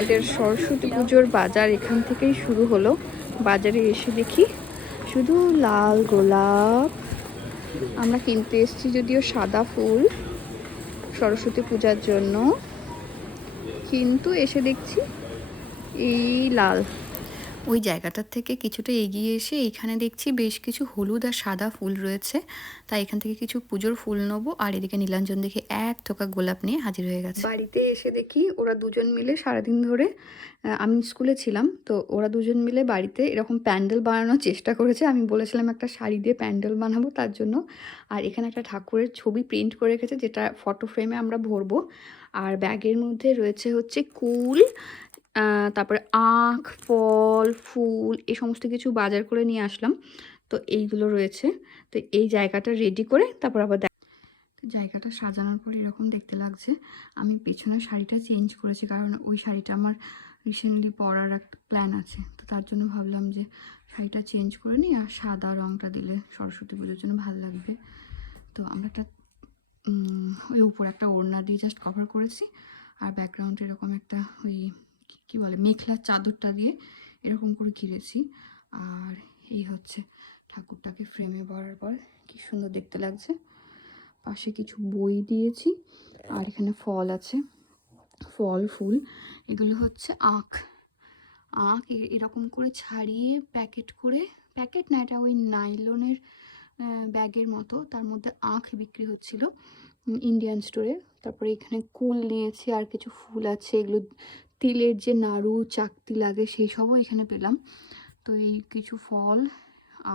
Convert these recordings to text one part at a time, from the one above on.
আমাদের সরস্বতী পুজোর বাজার এখান থেকেই শুরু হলো। বাজারে এসে দেখি শুধু লাল গোলাপ। আমরা কিনতে এসেছি যদিও সাদা ফুল সরস্বতী পূজার জন্য। কিন্তু এসে দেখছি এই লাল। ওই জায়গাটার থেকে কিছুটা এগিয়ে এসে এখানে দেখছি বেশ কিছু হলুদ আর সাদা ফুল রয়েছে। তাই এখান থেকে কিছু পুজোর ফুল নেব। আর এদিকে নীলাঞ্জন দেখে এক থোকা গোলাপ নিয়ে হাজির হয়ে গেছে। বাড়িতে এসে দেখি ওরা দুজন মিলে সারাদিন ধরে আমি স্কুলে ছিলাম, তো ওরা দুজন মিলে বাড়িতে এরকম প্যান্ডেল বানানোর চেষ্টা করেছে। আমি বলেছিলাম একটা শাড়ি দিয়ে প্যান্ডেল বানাবো তার জন্য। আর এখানে একটা ঠাকুরের ছবি প্রিন্ট করে রেখেছে, যেটা ফটো ফ্রেমে আমরা ভরবো। আর ব্যাগের মধ্যে রয়েছে হচ্ছে কুল তারপরে আখ, ফল, ফুল এই সমস্ত কিছু বাজার করে নিয়ে আসলাম। তো এইগুলো রয়েছে। তো এই জায়গাটা রেডি করে তারপর আবার জায়গাটা সাজানোর পর এরকম দেখতে লাগছে। আমি পেছনের শাড়িটা চেঞ্জ করেছি কারণ ওই শাড়িটা আমার রিসেন্টলি পরার একটা প্ল্যান আছে। তো তার জন্য ভাবলাম যে শাড়িটা চেঞ্জ করে নিই আর সাদা রঙটা দিলে সরস্বতী পুজোর জন্য ভালো লাগবে। তো আমরা একটা ওই উপর একটা ওড়না দিয়ে জাস্ট কভার করেছি। আর ব্যাকগ্রাউন্ডে এরকম একটা ওই কি- বলে মেখলার চাদরটা দিয়ে এরকম করে ঘিরেছি। আর এই হচ্ছে ঠাকুরটাকে ফ্রেমে ভরার পর কি সুন্দর দেখতে লাগছে। পাশে কিছু বই দিয়েছি আর এখানে ফল আছে, ফল, ফুল। এগুলো হচ্ছে আখ। আখ এরকম করে ছাড়িয়ে প্যাকেট করে প্যাকেট না, এটা ওই নাইলনের ব্যাগের মতো, তার মধ্যে আখ বিক্রি হচ্ছিল ইন্ডিয়ান স্টোরে তারপরে এখানে কুল নিয়েছি, আর কিছু ফুল আছে, এগুলো তিলের যে নাড়ু চাকতি লাগে সেই সবও এখানে পেলাম। তো এই কিছু ফল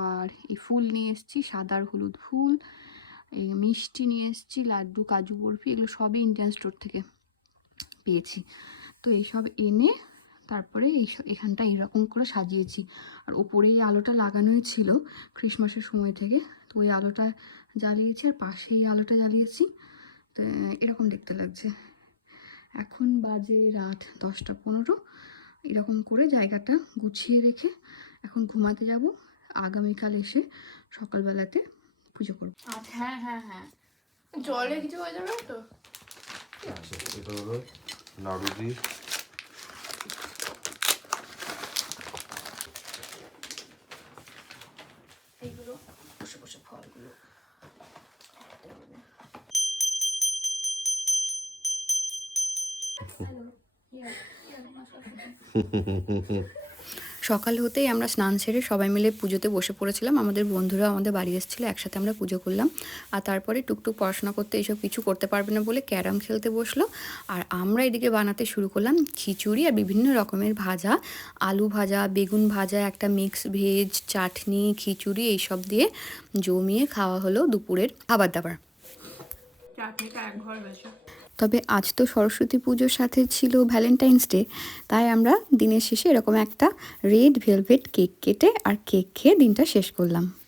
আর এই ফুল নিয়ে এসেছি সাদার হলুদ ফুল এই মিষ্টি নিয়ে এসেছি, লাড্ডু, কাজু বরফি, এগুলো সবই ইন্ডিয়ান স্টোর থেকে পেয়েছি। তো এইসব এনে তারপরে এই এখানটা এরকম করে সাজিয়েছি। আর ওপরে এই আলোটা লাগানোই ছিল ক্রিসমাসের সময় থেকে। তো ওই আলোটা জ্বালিয়েছি আর পাশে এই আলোটা জ্বালিয়েছি। তো এরকম দেখতে লাগছে। এখন বাজে রাত দশটা পনেরো। এরকম করে জায়গাটা গুছিয়ে রেখে এখন ঘুমাতে যাব। আগামীকাল এসে সকালবেলাতে পুজো করব। আচ্ছা হ্যাঁ হ্যাঁ হ্যাঁ। জলে কিছু হয়ে যাবে তো? আচ্ছা এটা হলো নাড়ুদি এইগুলো বসে বসে ফলগুলো সকাল হতেই আমরা স্নান সেরে সবাই মিলে পুজোতে বসে পড়েছিলাম। আমাদের বন্ধুরা আমাদের বাড়ি এসেছিল, একসাথে আমরা পুজো করলাম। আর তারপরে টুকটুক পড়াশোনা করতে এইসব কিছু করতে পারবে না বলে ক্যারাম খেলতে বসল। আর আমরা এদিকে বানাতে শুরু করলাম খিচুড়ি আর বিভিন্ন রকমের ভাজা। আলু ভাজা, বেগুন ভাজা, একটা মিক্স ভেজ চাটনি, খিচুড়ি এইসব দিয়ে জমিয়ে খাওয়া হলো দুপুরের খাবার দাবার। তবে আজ তো সরস্বতী পুজোর সাথে ছিল ভ্যালেন্টাইন্স ডে তাই আমরা দিনের শেষে এরকম একটা রেড ভেলভেট কেক কেটে আর কেক খেয়ে দিনটা শেষ করলাম।